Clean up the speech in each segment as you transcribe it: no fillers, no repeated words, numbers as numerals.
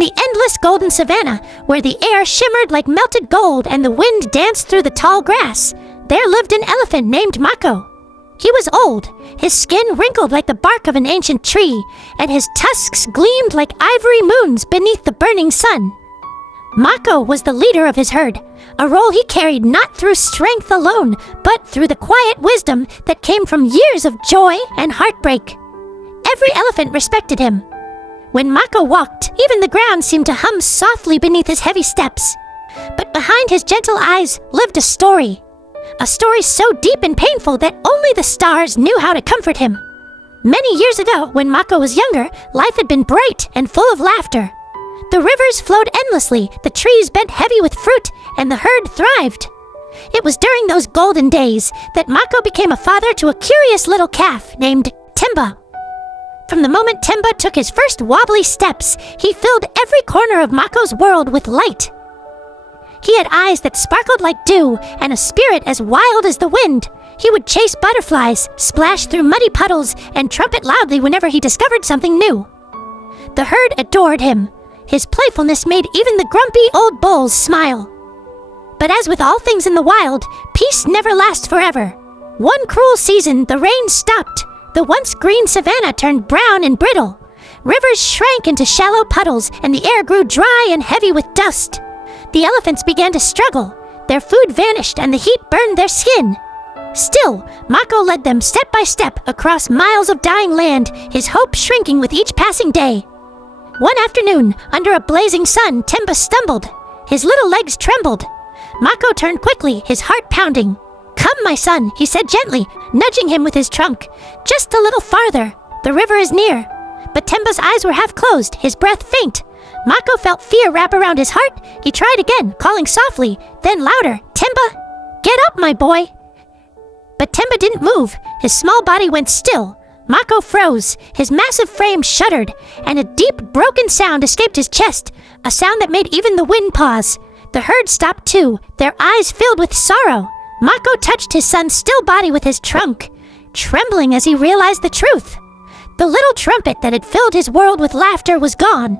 the endless golden savanna, where the air shimmered like melted gold and the wind danced through the tall grass, there lived an elephant named Mako. He was old, his skin wrinkled like the bark of an ancient tree, and his tusks gleamed like ivory moons beneath the burning sun. Mako was the leader of his herd, a role he carried not through strength alone, but through the quiet wisdom that came from years of joy and heartbreak. Every elephant respected him. When Mako walked, even the ground seemed to hum softly beneath his heavy steps. But behind his gentle eyes lived a story so deep and painful that only the stars knew how to comfort him. Many years ago, when Mako was younger, life had been bright and full of laughter. The rivers flowed endlessly, the trees bent heavy with fruit, and the herd thrived. It was during those golden days that Mako became a father to a curious little calf named Temba. From the moment Temba took his first wobbly steps, he filled every corner of Mako's world with light. He had eyes that sparkled like dew and a spirit as wild as the wind. He would chase butterflies, splash through muddy puddles, and trumpet loudly whenever he discovered something new. The herd adored him. His playfulness made even the grumpy old bulls smile. But as with all things in the wild, peace never lasts forever. One cruel season, the rain stopped. The once green savanna turned brown and brittle. Rivers shrank into shallow puddles, and the air grew dry and heavy with dust. The elephants began to struggle. Their food vanished, and the heat burned their skin. Still, Mako led them step by step across miles of dying land, his hope shrinking with each passing day. One afternoon, under a blazing sun, Temba stumbled. His little legs trembled. Mako turned quickly, his heart pounding. "Come, my son," he said gently, nudging him with his trunk. "Just a little farther. The river is near." But Temba's eyes were half closed, his breath faint. Mako felt fear wrap around his heart. He tried again, calling softly, then louder, "Temba, get up, my boy." But Temba didn't move. His small body went still. Mako froze. His massive frame shuddered, and a deep, broken sound escaped his chest, a sound that made even the wind pause. The herd stopped too, their eyes filled with sorrow. Mako touched his son's still body with his trunk, trembling as he realized the truth. The little trumpet that had filled his world with laughter was gone.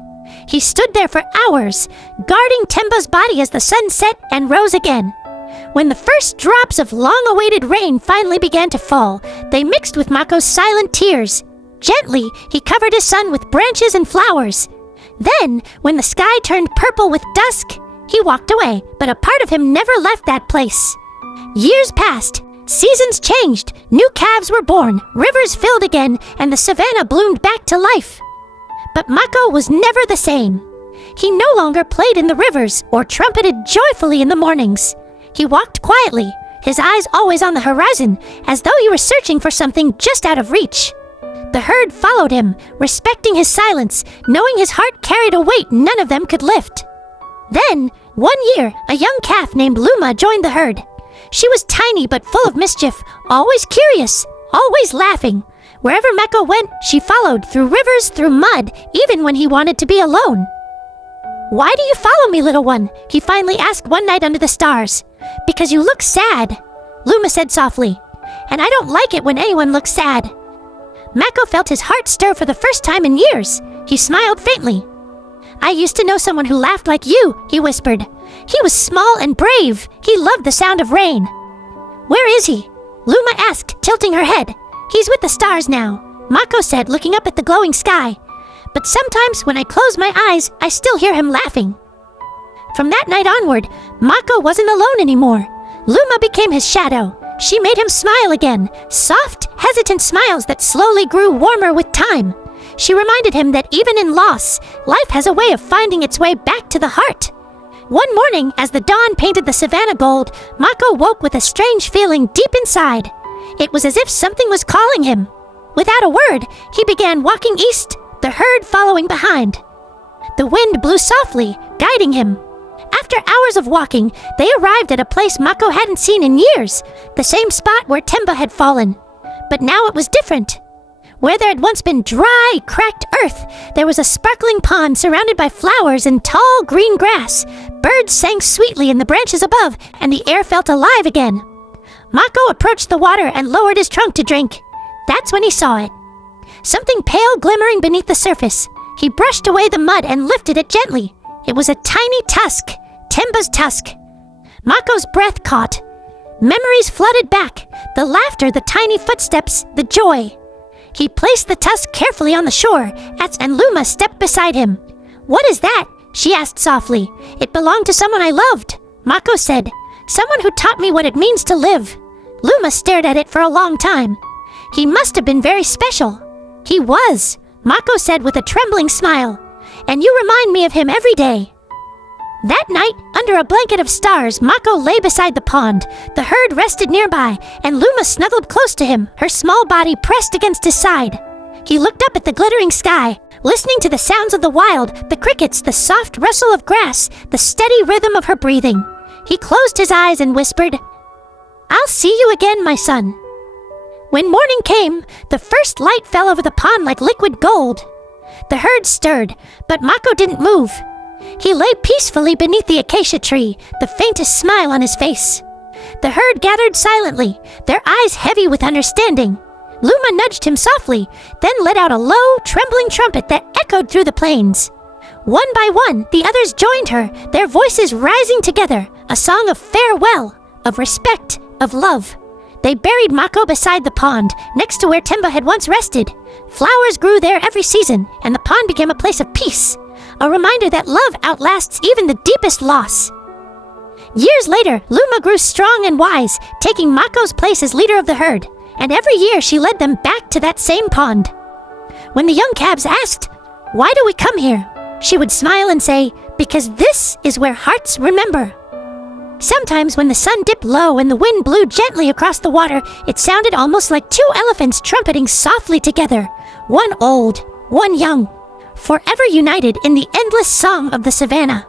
He stood there for hours, guarding Temba's body as the sun set and rose again. When the first drops of long-awaited rain finally began to fall, they mixed with Mako's silent tears. Gently, he covered his son with branches and flowers. Then, when the sky turned purple with dusk, he walked away, but a part of him never left that place. Years passed, seasons changed, new calves were born, rivers filled again, and the savanna bloomed back to life. But Mako was never the same. He no longer played in the rivers or trumpeted joyfully in the mornings. He walked quietly, his eyes always on the horizon, as though he were searching for something just out of reach. The herd followed him, respecting his silence, knowing his heart carried a weight none of them could lift. Then, one year, a young calf named Luma joined the herd. She was tiny but full of mischief, always curious, always laughing. Wherever Mako went, she followed, through rivers, through mud, even when he wanted to be alone. "Why do you follow me, little one?" he finally asked one night under the stars. "Because you look sad," Luma said softly. "And I don't like it when anyone looks sad." Mako felt his heart stir for the first time in years. He smiled faintly. "I used to know someone who laughed like you," he whispered. "He was small and brave. He loved the sound of rain." "Where is he?" Luma asked, tilting her head. "He's with the stars now," Mako said, looking up at the glowing sky. "But sometimes when I close my eyes, I still hear him laughing." From that night onward, Mako wasn't alone anymore. Luma became his shadow. She made him smile again, soft, hesitant smiles that slowly grew warmer with time. She reminded him that even in loss, life has a way of finding its way back to the heart. One morning, as the dawn painted the savanna gold, Mako woke with a strange feeling deep inside. It was as if something was calling him. Without a word, he began walking east, the herd following behind. The wind blew softly, guiding him. After hours of walking, they arrived at a place Mako hadn't seen in years, the same spot where Temba had fallen. But now it was different. Where there had once been dry, cracked earth, there was a sparkling pond surrounded by flowers and tall green grass. Birds sang sweetly in the branches above, and the air felt alive again. Mako approached the water and lowered his trunk to drink. That's when he saw it. Something pale glimmering beneath the surface. He brushed away the mud and lifted it gently. It was a tiny tusk, Temba's tusk. Mako's breath caught. Memories flooded back, the laughter, the tiny footsteps, the joy. He placed the tusk carefully on the shore, and Luma stepped beside him. "What is that?" she asked softly. "It belonged to someone I loved," Mako said. "Someone who taught me what it means to live." Luma stared at it for a long time. "He must have been very special." "He was," Mako said with a trembling smile. "And you remind me of him every day." That night, under a blanket of stars, Mako lay beside the pond. The herd rested nearby, and Luma snuggled close to him, her small body pressed against his side. He looked up at the glittering sky, listening to the sounds of the wild, the crickets, the soft rustle of grass, the steady rhythm of her breathing. He closed his eyes and whispered, "I'll see you again, my son." When morning came, the first light fell over the pond like liquid gold. The herd stirred, but Mako didn't move. He lay peacefully beneath the acacia tree, the faintest smile on his face. The herd gathered silently, their eyes heavy with understanding. Luma nudged him softly, then let out a low, trembling trumpet that echoed through the plains. One by one, the others joined her, their voices rising together, a song of farewell, of respect, of love. They buried Mako beside the pond, next to where Temba had once rested. Flowers grew there every season, and the pond became a place of peace, a reminder that love outlasts even the deepest loss. Years later, Luma grew strong and wise, taking Mako's place as leader of the herd, and every year she led them back to that same pond. When the young calves asked, "Why do we come here?" she would smile and say, "Because this is where hearts remember." Sometimes when the sun dipped low and the wind blew gently across the water, it sounded almost like two elephants trumpeting softly together, one old, one young, forever united in the endless song of the Savanna.